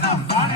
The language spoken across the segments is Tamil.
Come on,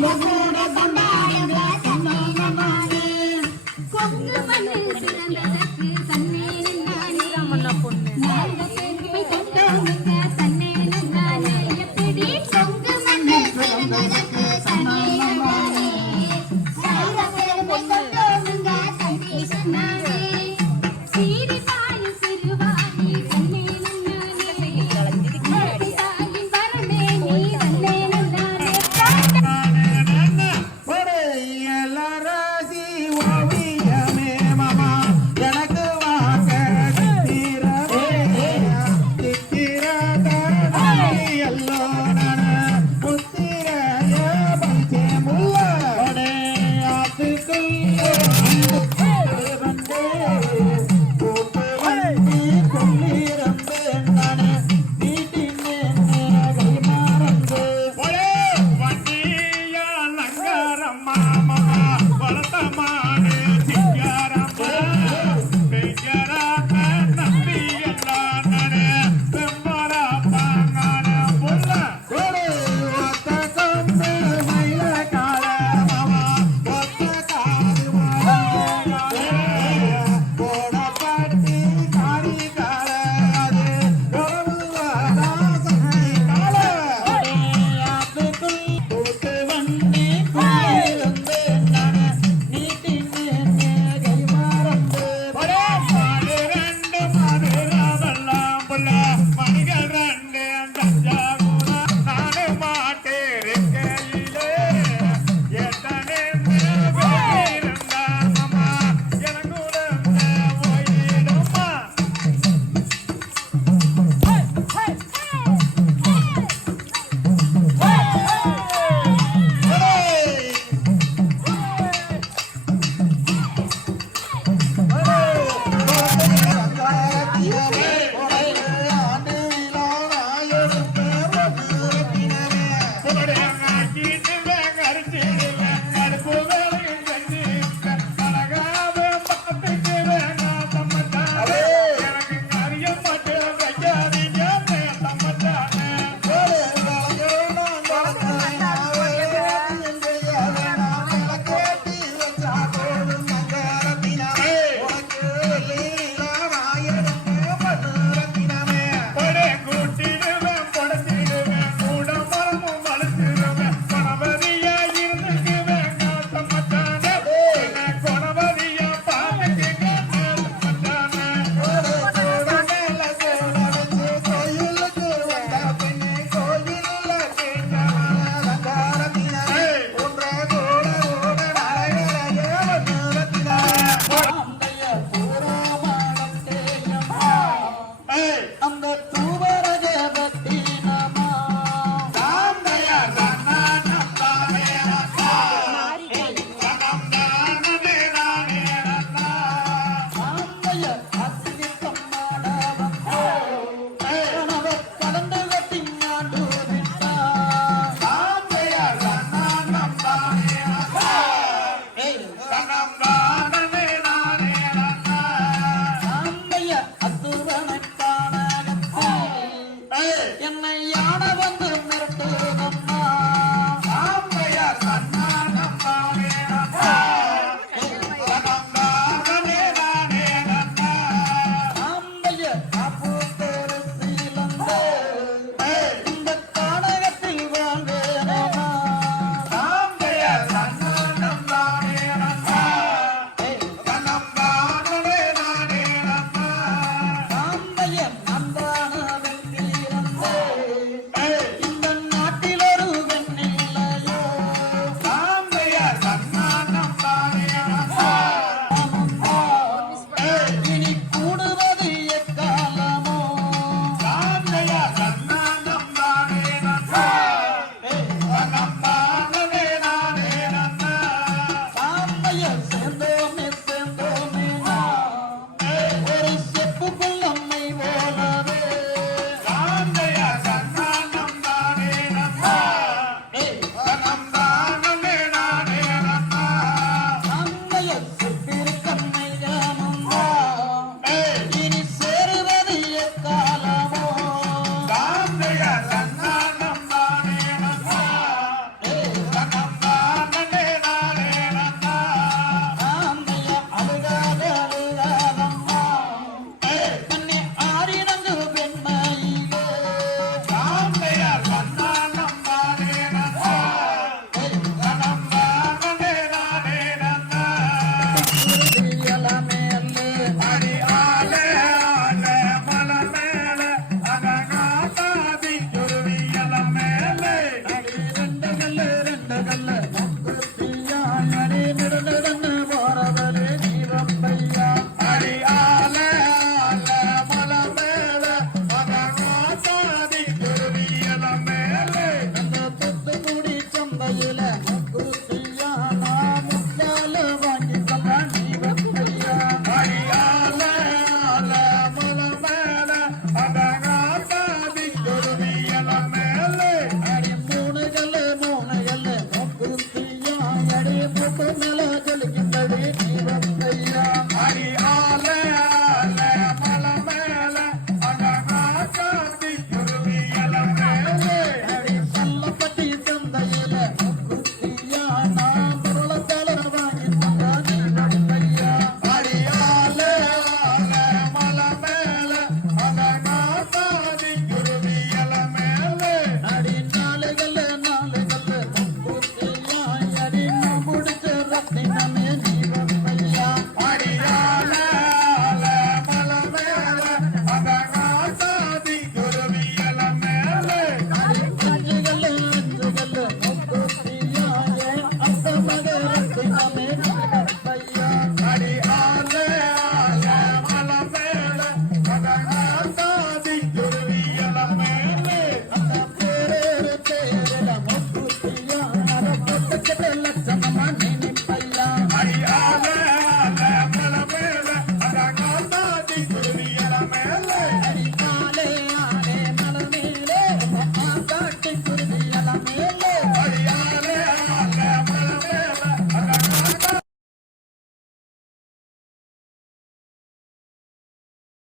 Thank you. யானை வந்து